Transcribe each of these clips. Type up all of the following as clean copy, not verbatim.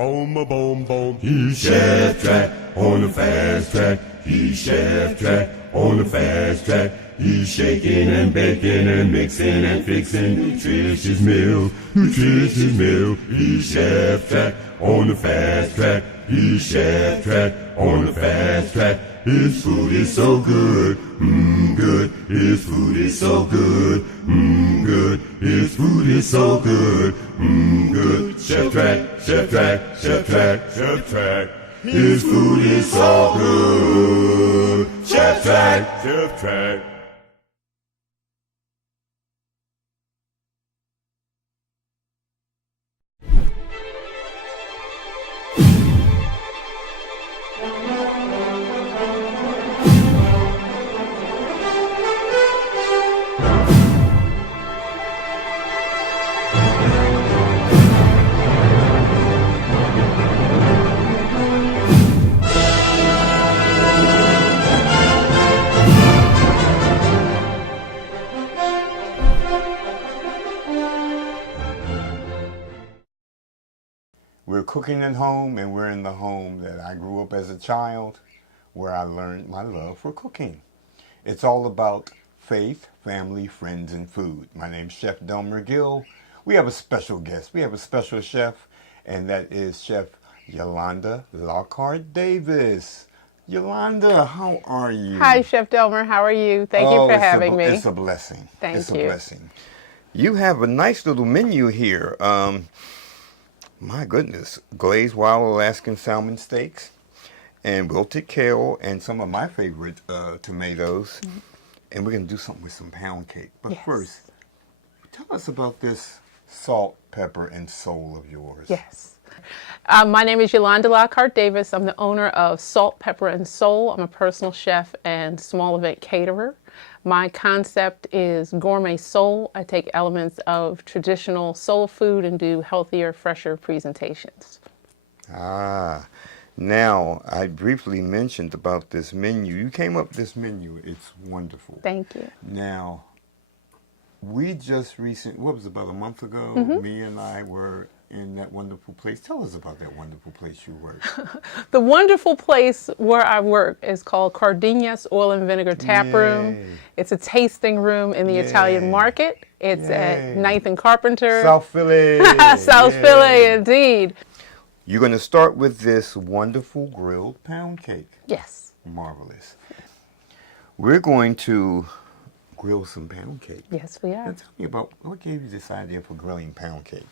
Boom, a boom, boom. He's Chef Track on the fast track. He's Chef Track on the fast track. He's shaking and baking and mixing and fixing nutritious meals, nutritious meals. He's Chef Track on the fast track. He's Chef Track on the fast track. His food is so good, good. His food is so good, good. His food is so good, good. Chef Track, Chef Track, Chef Track, Chef Track. His food is so good. Chef Track, Chef Track. We're cooking at home, and we're in the home that I grew up as a child, where I learned my love for cooking. It's all about faith, family, friends, and food. My name's Chef Delmer Gill. We have a special guest. We have a special chef, and that is Chef Yolanda Lockhart Davis. Yolanda, how are you? Hi, Chef Delmer. How are you? Thank you for having me. It's a blessing. Thank you. It's a blessing. You have a nice little menu here. My goodness, glazed wild Alaskan salmon steaks and wilted kale and some of my favorite tomatoes. Mm-hmm. And we're going to do something with some pound cake. But yes. First, tell us about this salt, pepper, and soul of yours. Yes. My name is Yolanda Lockhart Davis. I'm the owner of Salt, Pepper, and Soul. I'm a personal chef and small event caterer. My concept is gourmet soul. I take elements of traditional soul food and do healthier, fresher presentations. Now I briefly mentioned about this menu. You came up with this menu. It's wonderful. Thank you. Now, we just what was it, about a month ago, me and I were in that wonderful place. Tell us about that wonderful place you work. The wonderful place where I work is called Cardenas Oil and Vinegar Taproom. Yay. It's a tasting room in the Italian market. It's at 9th and Carpenter. South Philly. South Philly, indeed. You're going to start with this wonderful grilled pound cake. Yes. Marvelous. We're going to grill some pound cake. Yes, we are. Now, tell me about what gave you this idea for grilling pound cake.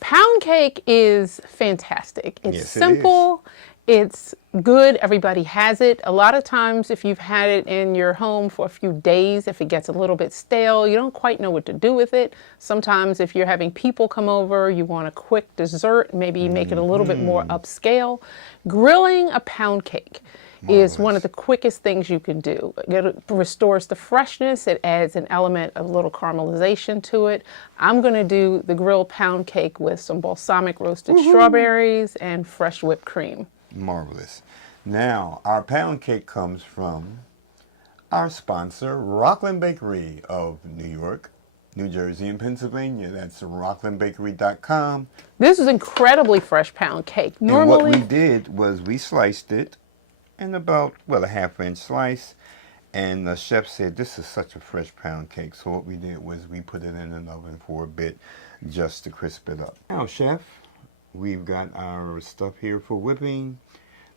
Pound cake is fantastic. It's simple. It's good. Everybody has it. A lot of times, if you've had it in your home for a few days, if it gets a little bit stale, you don't quite know what to do with it. Sometimes if you're having people come over, you want a quick dessert, maybe make it a little bit more upscale. Grilling a pound cake is one of the quickest things you can do. It restores the freshness. It adds an element of a little caramelization to it. I'm going to do the grilled pound cake with some balsamic roasted strawberries and fresh whipped cream. Marvelous. Now, our pound cake comes from our sponsor, Rockland Bakery of New York, New Jersey, and Pennsylvania. That's rocklandbakery.com. This is incredibly fresh pound cake. Normally, and what we did was we sliced it in about, a half-inch slice. And the chef said, this is such a fresh pound cake. So what we did was we put it in an oven for a bit just to crisp it up. Now, chef, we've got our stuff here for whipping.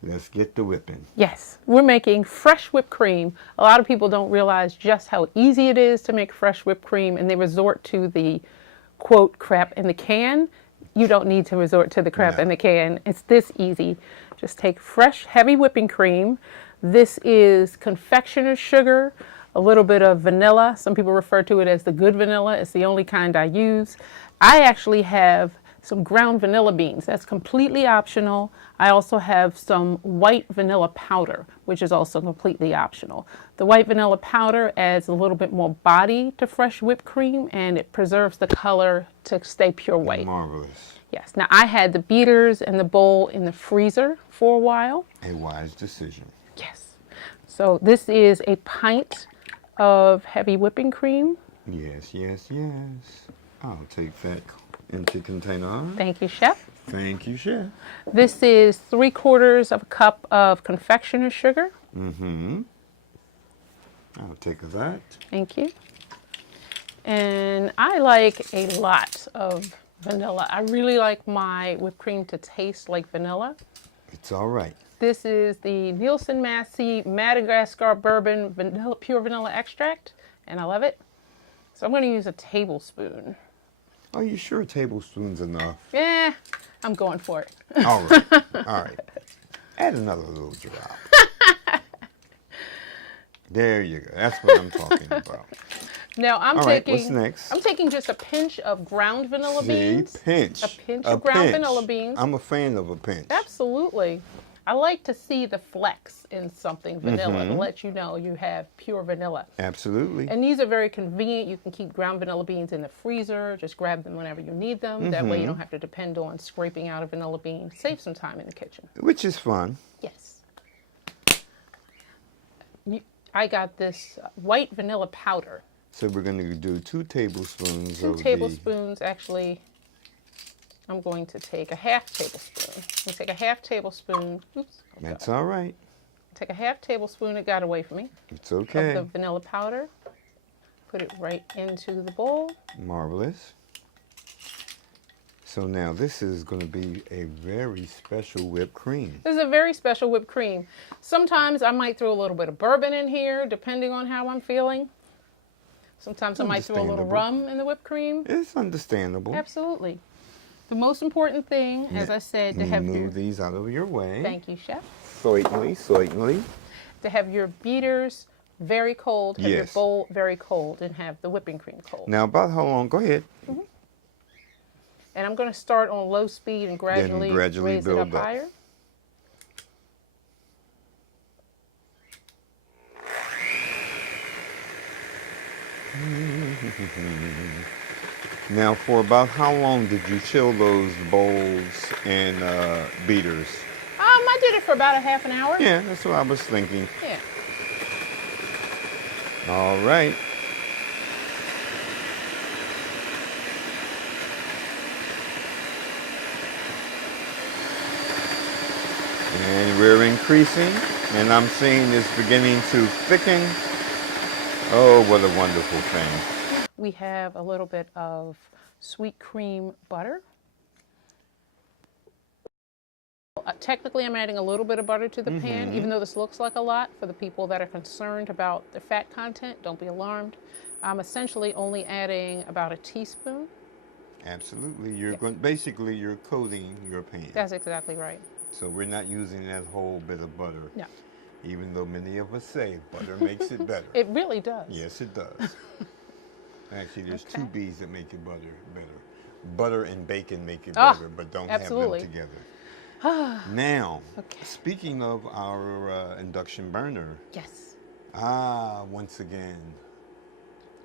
Let's get the whipping. Yes, we're making fresh whipped cream. A lot of people don't realize just how easy it is to make fresh whipped cream, and they resort to the, quote, crap in the can. You don't need to resort to the crap in the can. It's this easy. Just take fresh, heavy whipping cream. This is confectioner's sugar, a little bit of vanilla. Some people refer to it as the good vanilla. It's the only kind I use. I actually have some ground vanilla beans. That's completely optional. I also have some white vanilla powder, which is also completely optional. The white vanilla powder adds a little bit more body to fresh whipped cream, and it preserves the color to stay pure white. Marvelous. Yes. Now, I had the beaters and the bowl in the freezer for a while. A wise decision. Yes. So this is a pint of heavy whipping cream. Yes, yes, yes. I'll take that empty container. Thank you, Chef. Thank you, Chef. This is 3/4 of a cup of confectioner's sugar. Mm-hmm. I'll take that. Thank you. And I like a lot of vanilla. I really like my whipped cream to taste like vanilla. It's all right. This is the Nielsen Massey Madagascar Bourbon vanilla, pure vanilla extract, and I love it. So I'm going to use a tablespoon. Are you sure a tablespoon's enough? Yeah, I'm going for it. All right. All right. Add another little drop. There you go. That's what I'm talking about. Now I'm All taking. right, what's next? I'm taking just a pinch of ground vanilla beans. Pinch. A pinch of ground vanilla beans. I'm a fan of a pinch. Absolutely. I like to see the flecks in something vanilla to let you know you have pure vanilla. Absolutely. And these are very convenient. You can keep ground vanilla beans in the freezer. Just grab them whenever you need them. That way you don't have to depend on scraping out a vanilla bean. Save some time in the kitchen. Which is fun. Yes. I got this white vanilla powder. So we're going to do 2 tablespoons Two of tablespoons, actually. I'm going to take a half tablespoon. I'm going to take a half tablespoon. Oops. That's all right. Take a half tablespoon. It got away from me. It's okay. Of the vanilla powder. Put it right into the bowl. Marvelous. So now this is going to be a very special whipped cream. This is a very special whipped cream. Sometimes I might throw a little bit of bourbon in here, depending on how I'm feeling. Sometimes I might throw a little rum in the whipped cream. It's understandable. Absolutely. The most important thing, as I said, to have move these out of your way. Thank you, Chef. Certainly. To have your beaters very cold, have your Yes. bowl very cold, and have the whipping cream cold. Now, about how long? Go ahead. And I'm going to start on low speed and gradually raise it build up up. higher. Now, for about how long did you chill those bowls and beaters? I did it for about a half an hour. Yeah, that's what I was thinking. Yeah. All right. And we're increasing, and I'm seeing this beginning to thicken. Oh, what a wonderful thing. We have a little bit of sweet cream butter. Technically, I'm adding a little bit of butter to the pan, even though this looks like a lot. For the people that are concerned about the fat content, don't be alarmed. I'm essentially only adding about a teaspoon. Absolutely. You're going, basically, you're coating your pan. That's exactly right. So we're not using that whole bit of butter. No. Even though many of us say butter makes it better. It really does. Yes, it does. Actually, there's 2 B's that make it better. Butter and bacon make it better, but don't absolutely. have them together. Now, speaking of our induction burner. Yes. Once again,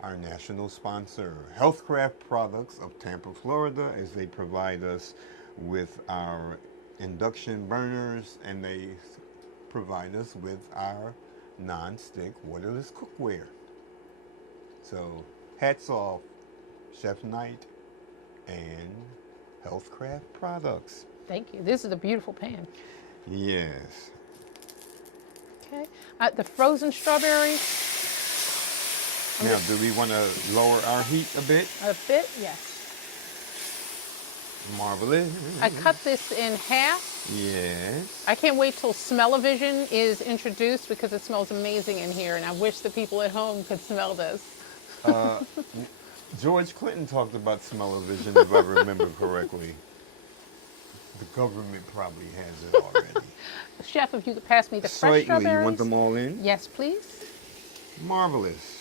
our national sponsor, Healthcraft Products of Tampa, Florida, as they provide us with our induction burners, and they provide us with our non-stick waterless cookware. So hats off, Chef Knight and Healthcraft Products. Thank you. This is a beautiful pan. Yes. Okay. The frozen strawberries. Now, do we want to lower our heat a bit? A bit, yes. Marvelous. I cut this in half. Yes. I can't wait till smell-o-vision is introduced because it smells amazing in here, and I wish the people at home could smell this. George Clinton talked about smell-o-vision, if I remember correctly. The government probably has it already. Chef, if you could pass me the fresh Slightly. strawberries. You want them all in? Yes, please. Marvelous.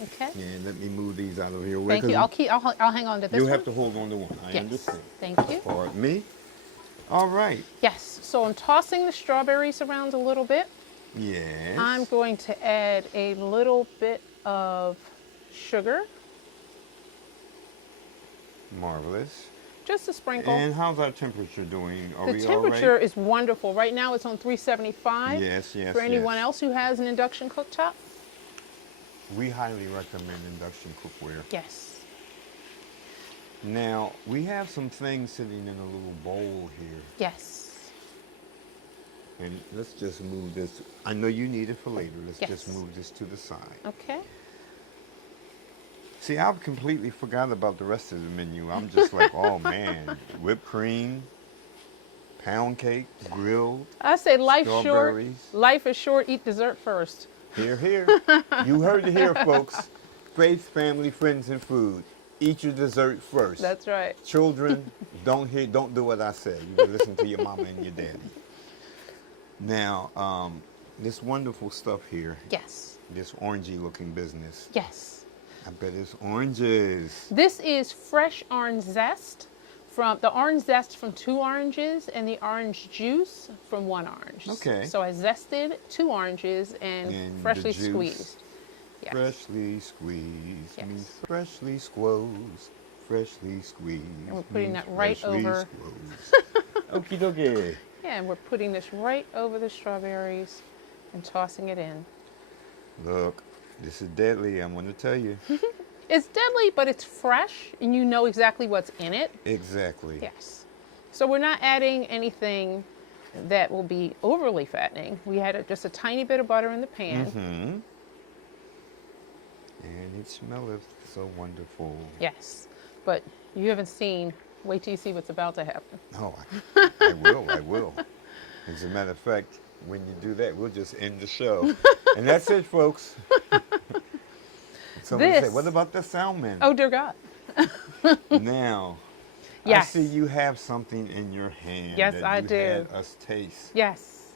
Okay. Yeah, let me move these out of your way. Thank you. I'll hang on to this You one. have to hold on to one. I Yes. understand. Thank you. Pardon me. All right. Yes. So I'm tossing the strawberries around a little bit. Yes. I'm going to add a little bit of sugar. Marvelous. Just a sprinkle. And how's our temperature doing? Are The we temperature all right? is wonderful. Right now it's on 375. Yes, yes, For anyone yes. else who has an induction cooktop? We highly recommend induction cookware. Yes. Now, we have some things sitting in a little bowl here. Yes. And let's just move this. I know you need it for later. Let's Yes. just move this to the side. Okay. See, I've completely forgot about the rest of the menu. I'm just like, oh man, whipped cream, pound cake, grilled. I say life's short. Strawberries. Life is short. Eat dessert first. Here, here. You heard it here, folks. Faith, family, friends, and food. Eat your dessert first. That's right. Children, don't do what I say. You better listen to your mama and your daddy. Now, this wonderful stuff here. Yes. This orangey looking business. Yes. I bet it's oranges. This is fresh orange zest from 2 oranges and the orange juice from 1 orange. Okay. So I zested 2 oranges and freshly the juice, squeezed. Yes. Freshly squeezed Yes. means freshly squoze. Freshly squeezed. And we're putting means that right freshly over. squoze. Okie dokie. Yeah, and we're putting this right over the strawberries and tossing it in. Look, this is deadly, I'm going to tell you. It's deadly, but it's fresh, and you know exactly what's in it. Exactly. Yes. So we're not adding anything that will be overly fattening. We had just a tiny bit of butter in the pan. Mm-hmm. And it smelleth so wonderful. Yes, but you haven't seen. Wait till you see what's about to happen. Oh, I will. As a matter of fact, when you do that, we'll just end the show. And that's it, folks. Somebody say, what about the salmon? Oh, dear God. Now, Yes. I see you have something in your hand Yes, that I you do. had us taste. Yes.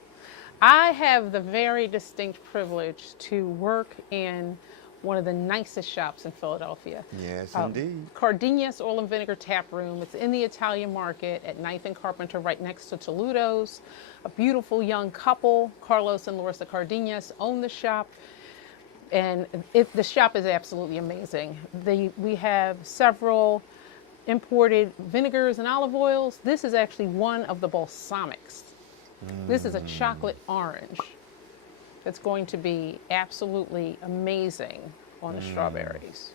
I have the very distinct privilege to work in one of the nicest shops in Philadelphia. Yes, indeed. Cardenas Oil and Vinegar Taproom. It's in the Italian Market at 9th and Carpenter, right next to Toludo's. A beautiful young couple, Carlos and Larissa Cardenas, own the shop. And the shop is absolutely amazing. We have several imported vinegars and olive oils. This is actually one of the balsamics. This is a chocolate orange. That's going to be absolutely amazing on the strawberries.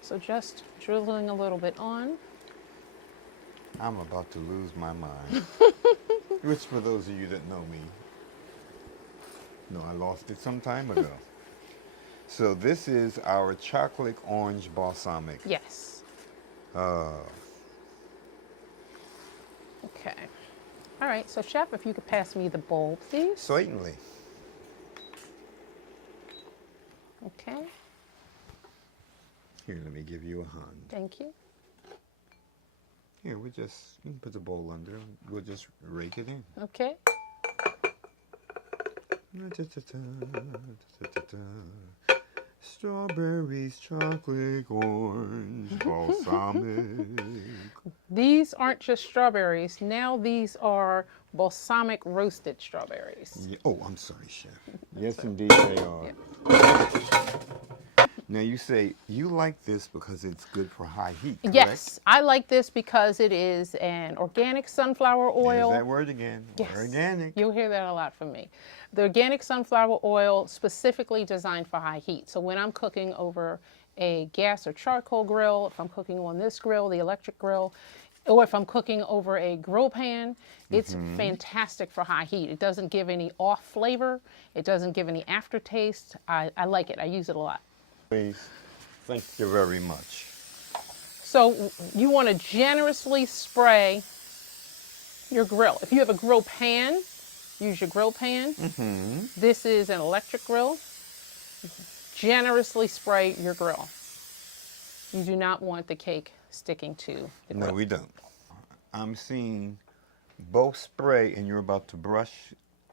So just drizzling a little bit on. I'm about to lose my mind. Which, for those of you that know me, no, I lost it some time ago. So this is our chocolate orange balsamic. Yes. Okay. All right, so Chef, if you could pass me the bowl, please. Certainly. Okay, Here, let me give you a hand. thank you. Here, you can put the bowl under. We'll just rake it in. Okay. Strawberries, chocolate, orange, balsamic. These aren't just strawberries. Now these are balsamic roasted strawberries. Yeah. Oh, I'm sorry, Chef. Yes, indeed they are. Yeah. Now you say you like this because it's good for high heat, correct? Yes, I like this because it is an organic sunflower oil. There's that word again. Yes. Organic. You'll hear that a lot from me. The organic sunflower oil specifically designed for high heat. So when I'm cooking over a gas or charcoal grill, if I'm cooking on this grill, the electric grill, or if I'm cooking over a grill pan, it's fantastic for high heat. It doesn't give any off flavor. It doesn't give any aftertaste. I like it. I use it a lot. Please. Thank you very much. So you want to generously spray your grill. If you have a grill pan, use your grill pan. This is an electric grill. Generously spray your grill. You do not want the cake sticking to the grill. No, we don't. I'm seeing both spray, and you're about to brush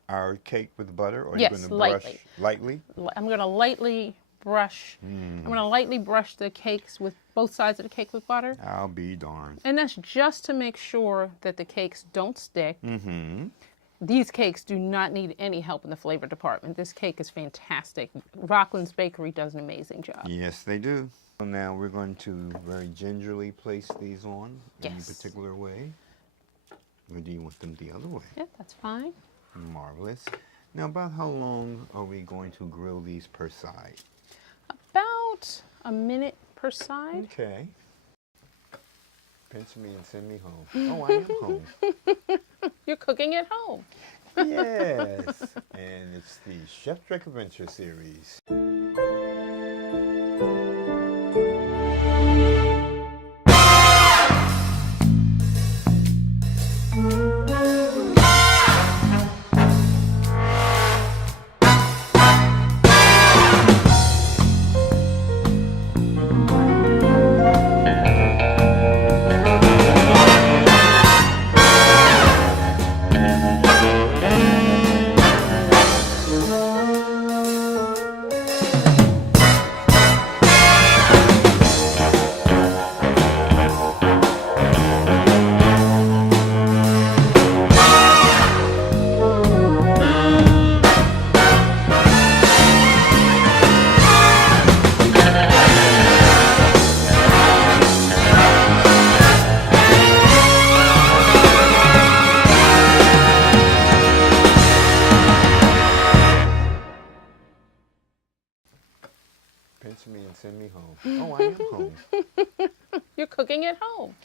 our cake with butter, or Yes, you're going to brush lightly. lightly? I'm going to lightly brush. I'm going to lightly brush the cakes with both sides of the cake with butter. I'll be darned. And that's just to make sure that the cakes don't stick. These cakes do not need any help in the flavor department. This cake is fantastic. Rockland's Bakery does an amazing job. Yes, they do. So now we're going to very gingerly place these on in a Yes. particular way. Or do you want them the other way? Yeah, that's fine. Marvelous. Now, about how long are we going to grill these per side? About a minute per side. Okay. Pinch me and send me home. Oh, I am home. You're cooking at home. Yes. And it's the Chef Trek Adventure series. Pinch me and send me home. Oh, I am home. You're cooking at home.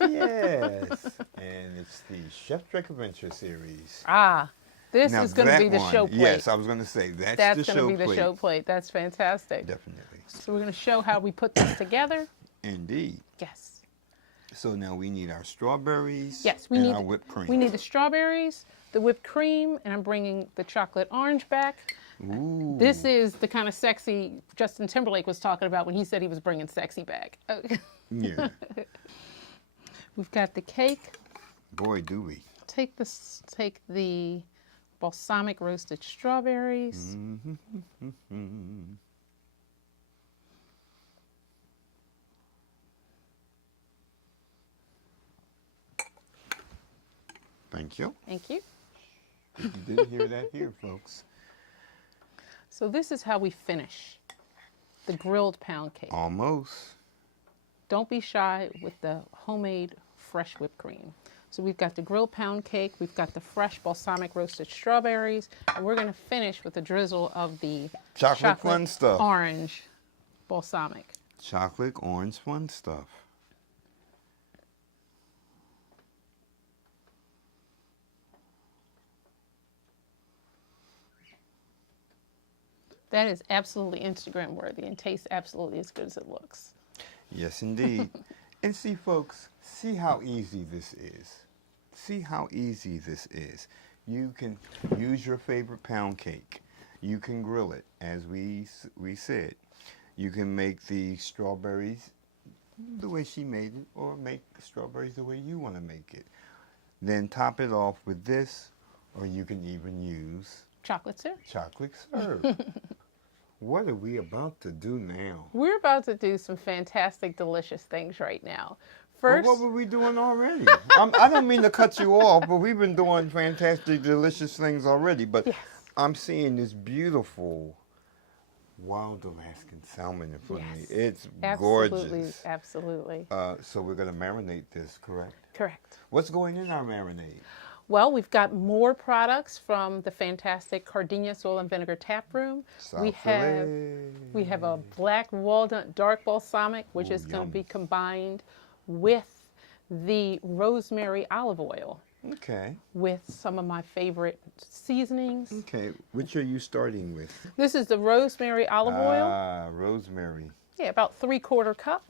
Yes. And it's the Chef Trek Adventure series. Ah, this Now is going to that be the one, show plate. Yes, I was going to say that's the show going to be plate. the show plate. That's fantastic. Definitely. So we're going to show how we put this together. Indeed. Yes. So now we need our strawberries. Yes, and our whipped cream. We need the strawberries, the whipped cream, and I'm bringing the chocolate orange back. Ooh. This is the kind of sexy Justin Timberlake was talking about when he said he was bringing sexy back. Yeah. We've got the cake. Boy, do we. Take the balsamic roasted strawberries. Thank you. Thank you. If you didn't hear that here, folks. So this is how we finish the grilled pound cake. Almost. Don't be shy with the homemade fresh whipped cream. So we've got the grilled pound cake, we've got the fresh balsamic roasted strawberries, and we're going to finish with a drizzle of the Chocolate fun stuff. Orange balsamic. Chocolate orange fun stuff. That is absolutely Instagram worthy and tastes absolutely as good as it looks. Yes, indeed. And see, folks, see how easy this is. See how easy this is. You can use your favorite pound cake. You can grill it, as we said. You can make the strawberries the way she made it, or make the strawberries the way you want to make it. Then top it off with this, or you can even use Chocolate syrup. chocolate syrup. What are we about to do now? We're about to do some fantastic, delicious things right now. First, Well, what were we doing already? I don't mean to cut you off, but we've been doing fantastic, delicious things already. But yes. I'm seeing this beautiful wild Alaskan salmon in front of me. It's gorgeous. Absolutely. So we're going to marinate this, correct? Correct. What's going in our marinade? Well, we've got more products from the fantastic Cardenas oil and vinegar taproom. We have a black walnut dark balsamic, which is going to be combined with the rosemary olive oil. Okay. With some of my favorite seasonings. Okay. Which are you starting with? This is the rosemary olive oil. Ah, rosemary. Yeah, about 3/4 cup.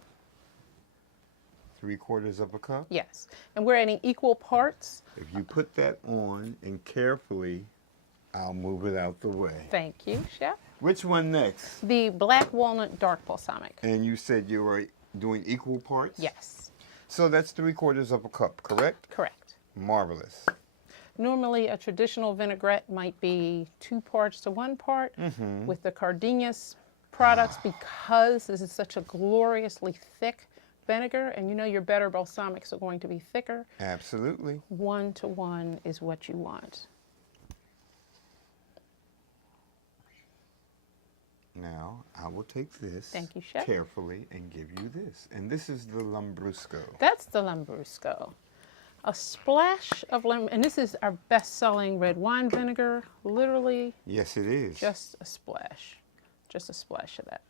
3/4 of a cup? Yes. And we're adding equal parts. If you put that on and carefully, I'll move it out the way. Thank you, Chef. Which one next? The black walnut dark balsamic. And you said you were doing equal parts? Yes. So that's 3/4 of a cup, correct? Correct. Marvelous. Normally, a traditional vinaigrette might be 2 parts to 1 part. With the Cardenas products, because this is such a gloriously thick vinegar, and you know your better balsamics are going to be thicker. Absolutely. 1 to 1 is what you want. Now, I will take this Thank you, Chef. carefully and give you this. And this is the Lambrusco. That's the Lambrusco. a splash of lemon, and this is our best-selling red wine vinegar. Literally, Yes, it is. just a splash of that.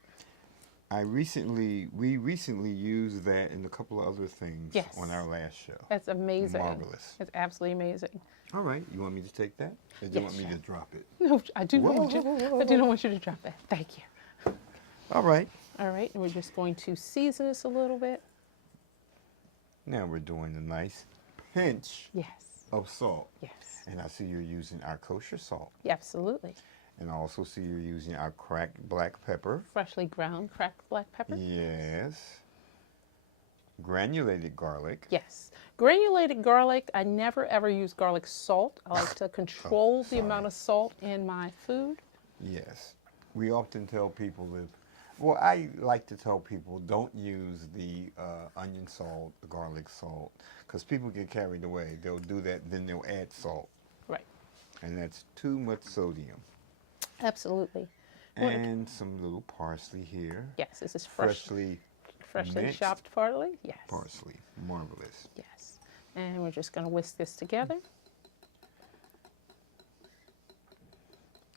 We recently used that in a couple of other things Yes. on our last show. That's amazing. Marvelous. It's absolutely amazing. All right, you want me to take that? Or do you Yes, want me to chef. drop it? No, I do not want you. Whoa. I do not want you to drop that. Thank you. All right. All right, and we're just going to season this a little bit. Now we're doing a nice pinch Yes. of salt. Yes. And I see you're using our kosher salt. Yeah, absolutely. And I also see you're using our cracked black pepper. Freshly ground cracked black pepper. Yes. Granulated garlic. Yes. Granulated garlic, I never ever use garlic salt. I like to control the amount of salt in my food. Yes. We often tell people well, I like to tell people don't use the onion salt, the garlic salt, because people get carried away. They'll do that, then they'll add salt. Right. And that's too much sodium. Absolutely. And some little parsley here. Yes, this is Freshly minced chopped parsley. Yes. parsley. Marvelous. Yes. And we're just going to whisk this together.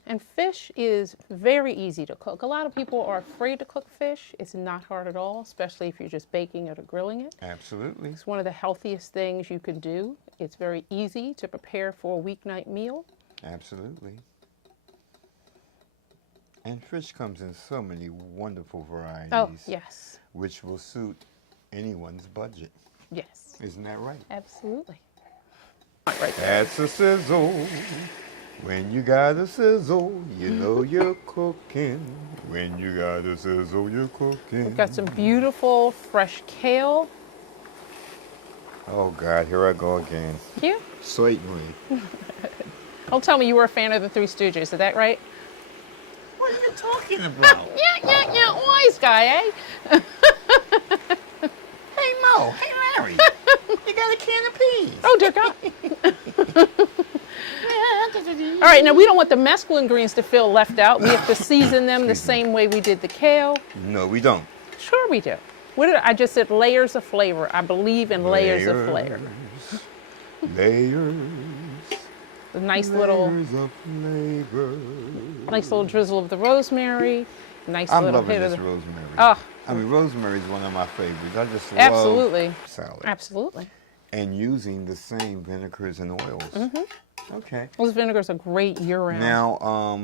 And fish is very easy to cook. A lot of people are afraid to cook fish. It's not hard at all, especially if you're just baking it or grilling it. Absolutely. It's one of the healthiest things you can do. It's very easy to prepare for a weeknight meal. Absolutely. And fish comes in so many wonderful varieties. Oh, yes. Which will suit anyone's budget. Yes. Isn't that right? Absolutely. Right there. That's a sizzle. When you got a sizzle, you know you're cooking. When you got a sizzle, you're cooking. We've got some beautiful fresh kale. Oh God, here I go again. Yeah. Certainly. Don't tell me you were a fan of the Three Stooges. Is that right? What are you talking about? Yeah. Wise guy, eh? Hey Mo, hey Larry, you got a can of peas. Oh, dear God. All right, now we don't want the mesclun greens to feel left out. We have to season them the same way we did the kale. No, we don't. Sure we do. I just said layers of flavor. I believe in layers of flavor. Layers. A nice little drizzle of the rosemary. I'm little loving hit of this the rosemary. Oh. I mean, rosemary is one of my favorites. I just Absolutely. love salad. Absolutely. And using the same vinegars and oils. Mm-hmm. Okay. Those vinegars are great year-round. Now,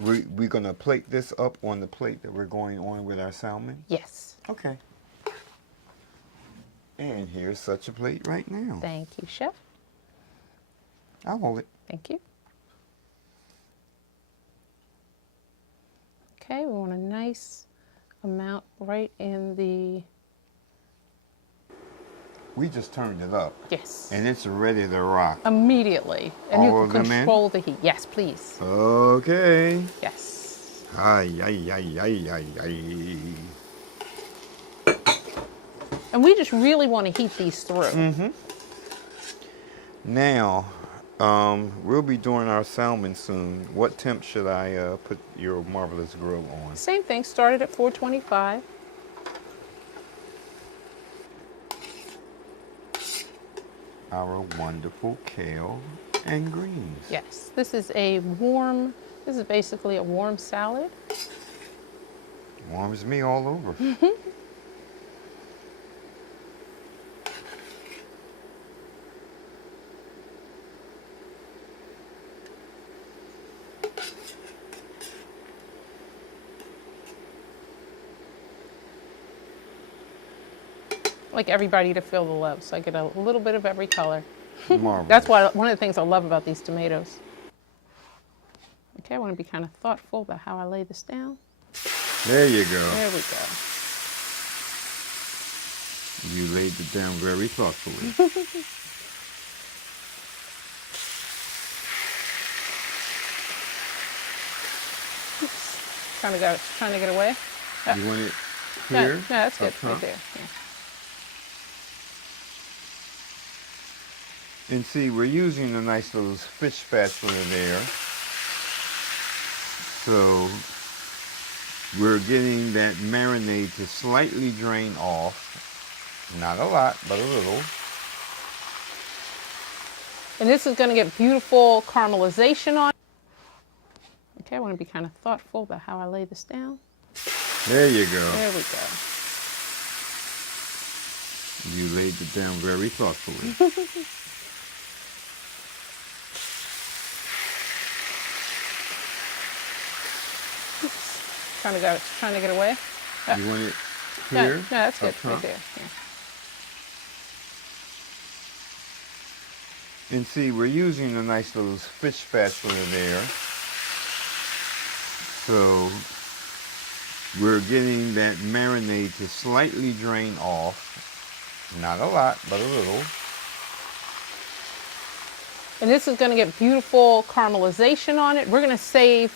we're going to plate this up on the plate that we're going on with our salmon? Yes. Okay. And here's such a plate right now. Thank you, Chef. I'll hold it. Thank you. Okay, we want a nice amount right in the... We just turned it up. Yes. And it's ready to rock. Immediately. And All you of can them in? control the heat. Yes, please. Okay. Yes. Ay, ay, ay, ay, ay, ay. And we just really want to heat these through. Mm-hmm. Now, we'll be doing our salmon soon. What temp should I put your marvelous grill on? Same thing, started at 425. Our wonderful kale and greens. Yes, this is basically a warm salad. Warms me all over. Like everybody to feel the love, so I get a little bit of every color. Marvelous. That's one of the things I love about these tomatoes. Okay, I want to be kind of thoughtful about how I lay this down. There you go. There we go. You laid it down very thoughtfully. Trying to get away. You want it Yeah, here? yeah, that's good. Up top? Right there. Yeah. And see, we're using a nice little fish spatula there. So we're getting that marinade to slightly drain off. Not a lot, but a little. And this is going to get beautiful caramelization on. Okay, I want to be kind of thoughtful about how I lay this down. There you go. There we go. You laid it down very thoughtfully. Trying to get away. You want it No, here? no, that's good. Up top? Right there. Yeah. And see, we're using a nice little fish spatula there. So we're getting that marinade to slightly drain off. Not a lot, but a little. And this is going to get beautiful caramelization on it. We're going to save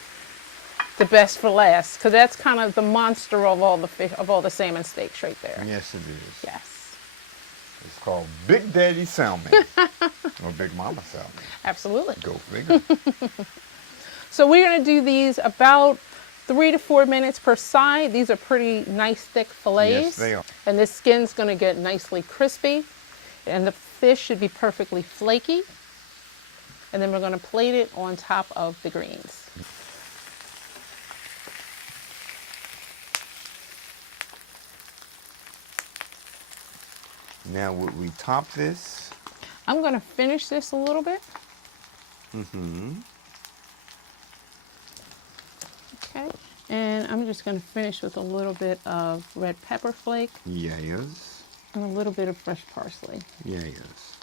the best for last, because that's kind of the monster of all the fish, of all the salmon steaks right there. Yes, it is. Yes. It's called Big Daddy Salmon. Or Big Mama Salmon. Absolutely. Go figure. So we're going to do these about 3 to 4 minutes per side. These are pretty nice thick fillets. Yes, they are. And this skin's going to get nicely crispy. And the fish should be perfectly flaky. And then we're going to plate it on top of the greens. Now, would we top this? I'm going to finish this a little bit. Mm-hmm. Okay. And I'm just going to finish with a little bit of red pepper flake Yes. and a little bit of fresh parsley. Yes.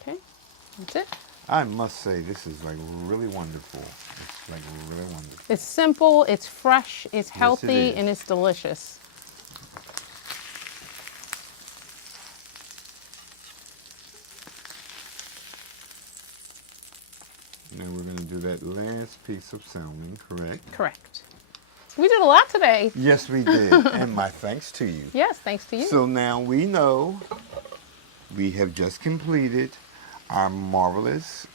Okay. That's it. I must say, this is like really wonderful. It's like really wonderful. It's simple, it's fresh, it's healthy, is. and it's delicious. Now we're going to do that last piece of salmon, correct? Correct. We did a lot today. Yes, we did. And my thanks to you. Yes, thanks to you. So now we know we have just completed our marvelous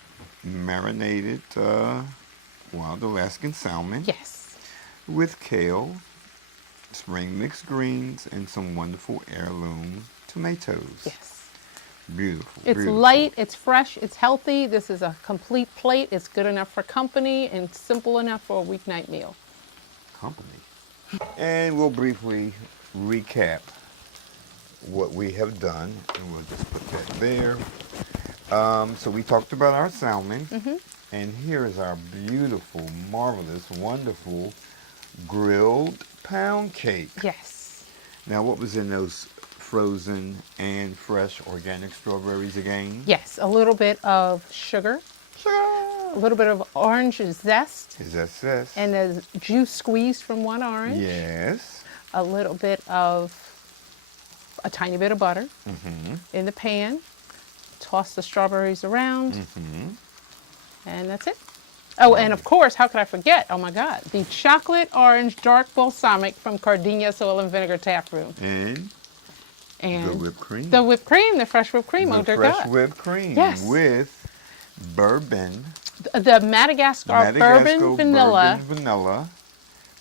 marinated wild Alaskan salmon Yes. with kale, spring mixed greens, and some wonderful heirloom tomatoes. Yes. Beautiful. It's beautiful. light, it's fresh, it's healthy. This is a complete plate. It's good enough for company and simple enough for a weeknight meal. Company. And we'll briefly recap what we have done, and we'll just put that there. So we talked about our salmon, and here is our beautiful, marvelous, wonderful grilled pound cake. Yes. Now, what was in those frozen and fresh organic strawberries again? Yes, a little bit of sugar, a little bit of orange zest, Is that sis? and the juice squeezed from one orange. Yes. A little bit of, a tiny bit of butter in the pan. Toss the strawberries around, and that's it. Oh, and of course, how could I forget? Oh my God, the chocolate orange dark balsamic from Cardenas oil and vinegar taproom. And the whipped cream. The whipped cream, the fresh whipped cream. The Oh dear fresh God. whipped cream. Yes. With bourbon. The Madagascar bourbon vanilla. Bourbon vanilla.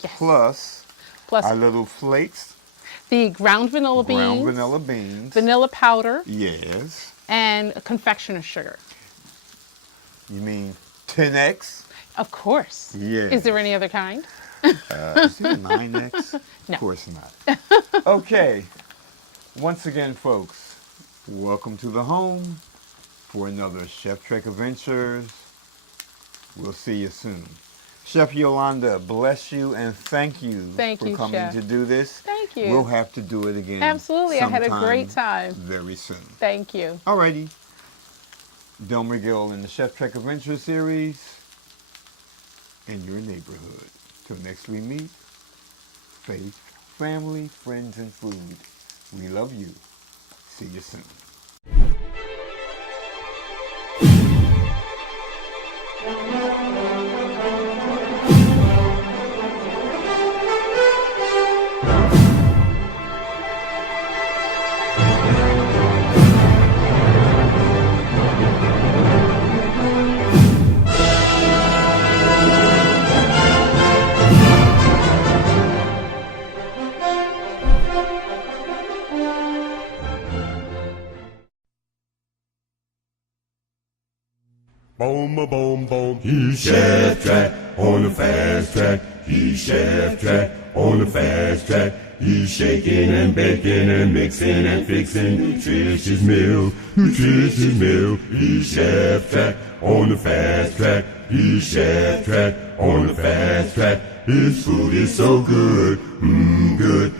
Yes. Plus Plus our little flakes. the ground vanilla beans. Ground vanilla beans. Vanilla powder. Yes. And confectioner's sugar. You mean 10X? Of course. Yes. Is there any other kind? Is it 9X? No. Of course not. Okay. Once again, folks, welcome to the home for another Chef Trek Adventures. We'll see you soon. Chef Yolanda, bless you and thank you for coming Chef. to do this. Thank you. We'll have to do it again. Absolutely. I had a sometime great time. very soon. Thank you. Alrighty. Delmer Gill in the Chef Trek Adventure series in your neighborhood. Till next we meet, faith, family, friends, and food. We love you. See you soon. Boom, a boom, boom. He's Chef Track on the fast track. He's Chef Track on the fast track. He's shaking and baking and mixing and fixing nutritious meal, nutritious meal. He's Chef Track on the fast track. He's Chef Track on the fast track. His food is so good, good.